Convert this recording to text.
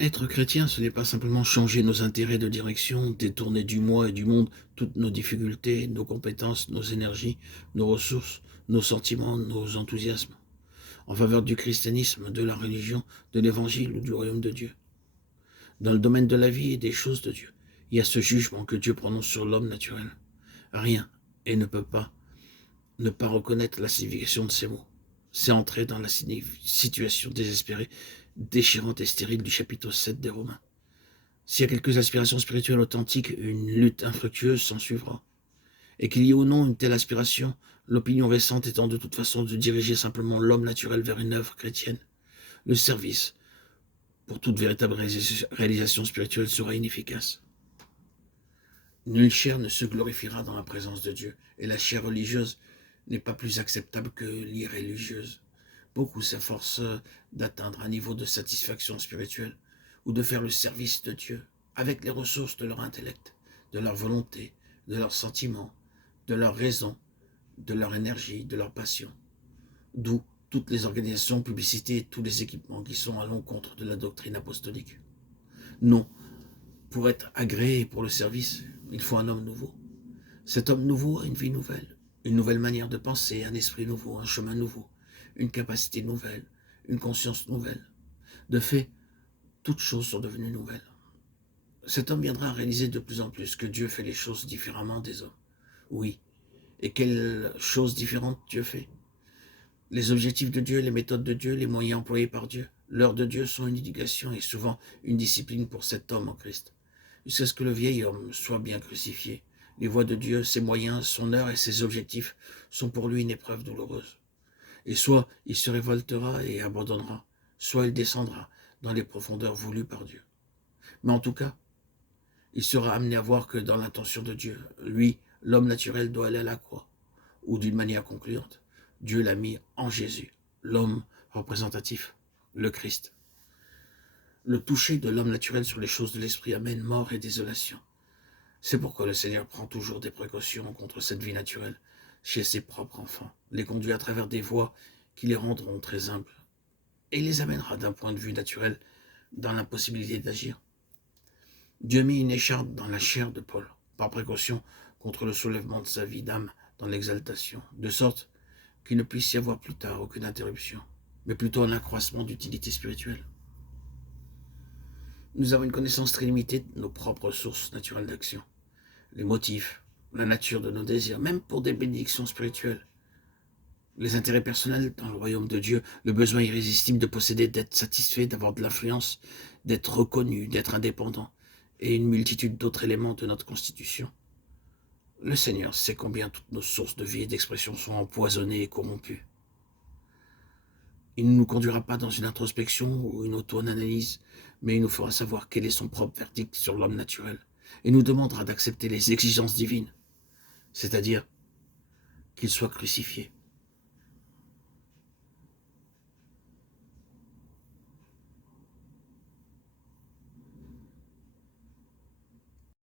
Être chrétien, ce n'est pas simplement changer nos intérêts de direction, détourner du moi et du monde toutes nos difficultés, nos compétences, nos énergies, nos ressources, nos sentiments, nos enthousiasmes, en faveur du christianisme, de la religion, de l'évangile ou du royaume de Dieu. Dans le domaine de la vie et des choses de Dieu, il y a ce jugement que Dieu prononce sur l'homme naturel. Rien, et ne peut pas, ne pas reconnaître la signification de ces mots. C'est entrer dans la situation désespérée, déchirante et stérile du chapitre 7 des Romains. S'il y a quelques aspirations spirituelles authentiques, une lutte infructueuse s'en suivra. Et qu'il y ait ou non une telle aspiration, l'opinion récente étant de toute façon de diriger simplement l'homme naturel vers une œuvre chrétienne, le service, pour toute véritable réalisation spirituelle, sera inefficace. Nulle chair ne se glorifiera dans la présence de Dieu, et la chair religieuse n'est pas plus acceptable que l'irréligieuse. Beaucoup s'efforcent d'atteindre un niveau de satisfaction spirituelle ou de faire le service de Dieu avec les ressources de leur intellect, de leur volonté, de leurs sentiments, de leur raison, de leur énergie, de leur passion. D'où toutes les organisations, publicités et tous les équipements qui sont à l'encontre de la doctrine apostolique. Non, pour être agréé pour le service, il faut un homme nouveau. Cet homme nouveau a une nouvelle manière de penser, un esprit nouveau, un chemin nouveau, une capacité nouvelle, une conscience nouvelle. De fait, toutes choses sont devenues nouvelles. Cet homme viendra à réaliser de plus en plus que Dieu fait les choses différemment des hommes. Oui, et quelles choses différentes Dieu fait? Les objectifs de Dieu, les méthodes de Dieu, les moyens employés par Dieu, l'heure de Dieu sont une éducation et souvent une discipline pour cet homme en Christ. Jusqu'à ce que le vieil homme soit bien crucifié. Les voies de Dieu, ses moyens, son heure et ses objectifs sont pour lui une épreuve douloureuse. Et soit il se révoltera et abandonnera, soit il descendra dans les profondeurs voulues par Dieu. Mais en tout cas, il sera amené à voir que dans l'intention de Dieu, lui, l'homme naturel, doit aller à la croix, ou d'une manière concluante, Dieu l'a mis en Jésus, l'homme représentatif, le Christ. Le toucher de l'homme naturel sur les choses de l'esprit amène mort et désolation. C'est pourquoi le Seigneur prend toujours des précautions contre cette vie naturelle chez ses propres enfants, les conduit à travers des voies qui les rendront très humbles et les amènera d'un point de vue naturel dans l'impossibilité d'agir. Dieu mit une écharpe dans la chair de Paul, par précaution contre le soulèvement de sa vie d'âme dans l'exaltation, de sorte qu'il ne puisse y avoir plus tard aucune interruption, mais plutôt un accroissement d'utilité spirituelle. Nous avons une connaissance très limitée de nos propres sources naturelles d'action, les motifs, la nature de nos désirs, même pour des bénédictions spirituelles, les intérêts personnels dans le royaume de Dieu, le besoin irrésistible de posséder, d'être satisfait, d'avoir de l'influence, d'être reconnu, d'être indépendant, et une multitude d'autres éléments de notre constitution. Le Seigneur sait combien toutes nos sources de vie et d'expression sont empoisonnées et corrompues. Il ne nous conduira pas dans une introspection ou une auto-analyse, mais il nous fera savoir quel est son propre verdict sur l'homme naturel, et nous demandera d'accepter les exigences divines, c'est-à-dire qu'il soit crucifié.